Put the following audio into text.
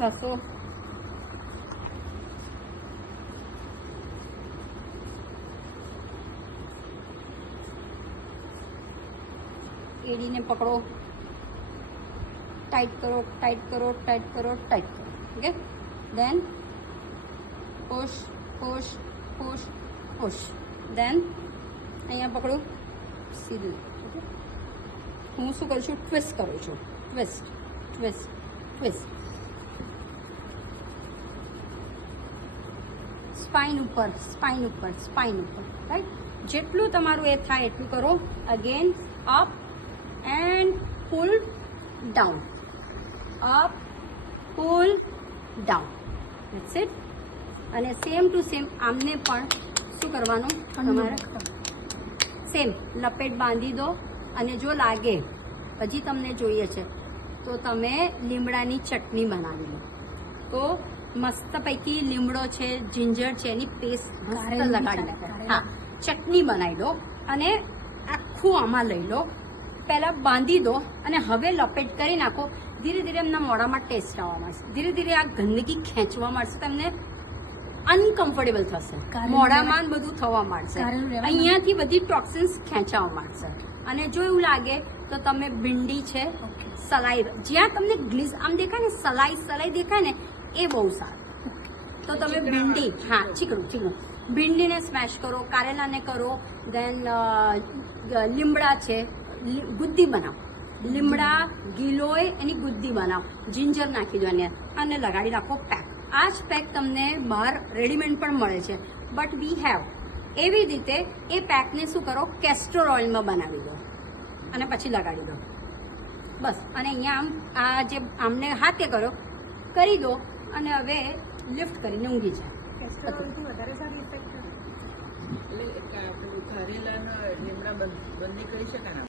ઘસો. એડીને પકડો, ટાઈટ કરો, ટાઈટ કરો, ટાઈટ કરો, ટાઈટ કરો. ઓકે, દેન પુશ પુશ પુશ પુશ. દેન અહીંયા પકડો સીધું. ઓકે, હું શું કરું છું, ટ્વિસ્ટ કરું છું. Twist twist twist. સ્પાઇન ઉપર, સ્પાઇન ઉપર, સ્પાઇન ઉપર. રાઈટ, જેટલું તમારું એ થાય એટલું કરો. Again up and pull down, up pull down. That's it. અને સેમ ટુ સેમ આમને પણ શું કરવાનું, તમારે સેમ લપેટ બાંધી દો. અને જો લાગે હજી તમને જોઈએ છે તો તમે લીમડાની ચટણી બનાવી લો. તો મસ્ત પૈકી લીમડો છે, જિંજર છે, એની પેસ્ટ લગાડી લો. હા, ચટણી બનાવી લો અને આખું આમાં લઈ લો. પહેલાં બાંધી દો અને હવે લપેટ કરી નાખો. ધીરે ધીરે એમના મોઢામાં ટેસ્ટ આવવા મળશે. ધીરે ધીરે આ ગંદકી ખેંચવા મળશે. તમને અનકમ્ફર્ટેબલ થશે, મોઢામાં બધું થવા માંડશે. અહીંયાથી બધી ટોક્સિન્સ ખેંચાવા માંડશે. અને જો એવું લાગે તો તમે ભીંડી છે, સલાઈ, જ્યાં તમને ગ્લીઝ આમ દેખાય ને, સલાઈ સલાઈ દેખાય ને, એ બહુ સારું. તો તમે ભીંડી, હા, ચીકણું ચીકણું ભીંડીને સ્મેશ કરો, કારેલાને કરો. દેન લીમડા છે, ગુદ્દી બનાવો. લીમડા ગીલોય એની ગુદ્દી બનાવો. જિંજર નાખી દો અને લગાડી રાખો પેક. આ જ પેક તમને બહાર રેડીમેડ પણ મળે છે, બટ વી હેવ. એવી રીતે એ પેકને શું કરો, કેસ્ટર ઓઇલમાં બનાવી દો અને પછી લગાડી દો. બસ. અને અહીંયા આમ આ જે આમને હાથે કરો કરી દો અને હવે લિફ્ટ કરીને ઊંઘી જાય. વધારે સારી ઇફેક્ટ. એટલે કારેલાના લીમડા બંધી કરી શકાય ને.